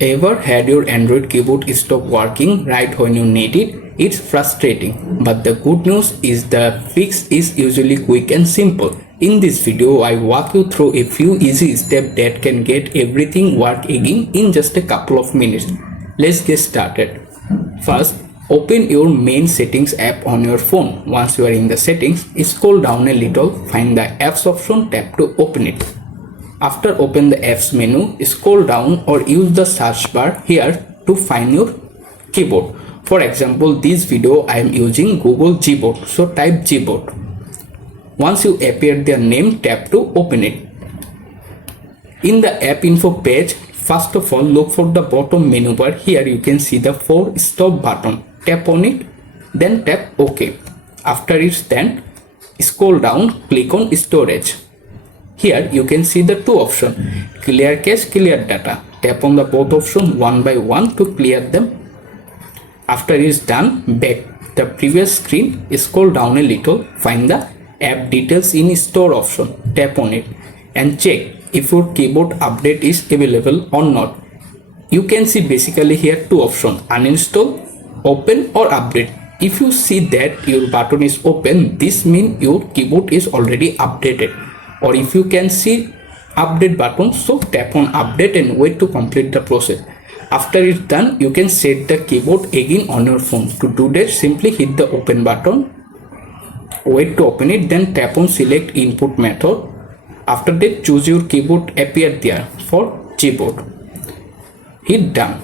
Ever had your Android keyboard stop working right when you need it? It's frustrating, but the good news is the fix is usually quick and simple. In this video, I walk you through a few easy steps that can get everything work again in just a couple of minutes. Let's get started. First, open your main settings app on your phone. Once you are in the settings, scroll down a little, find the apps option, tap to open it. After open the apps menu, scroll down or use the search bar here to find your keyboard. For example, this video I am using Google Gboard, so type Gboard. Once you appear their name, tap to open it. In the app info page, first of all look for the bottom menu bar. Here you can see the 4 stop button. Tap on it, then tap OK. After it's done, scroll down, click on storage. Here you can see the two options, clear cache, clear data. Tap on the both options one by one to clear them. After it's done, back the previous screen, scroll down a little, find the app details in store option. Tap on it and check if your keyboard update is available or not. You can see basically here two options, uninstall, open or update. If you see that your button is open, this means your keyboard is already updated. Or if you can see update button, so tap on update and wait to complete the process. After it's done, you can set the keyboard again on your phone. To do that, simply hit the open button, wait to open it, then tap on select input method. After that, choose your keyboard appear there for Gboard. Hit done.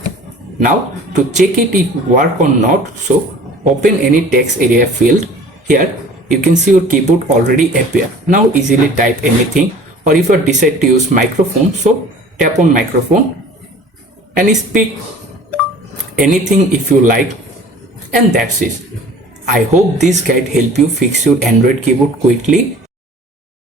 Now to check it if work or not, so open any text area field. Here you can see your keyboard already appear. Now easily type anything, or if you decide to use microphone, so tap on microphone and speak anything if you like, and that's it. I hope this guide help you fix your Android keyboard quickly.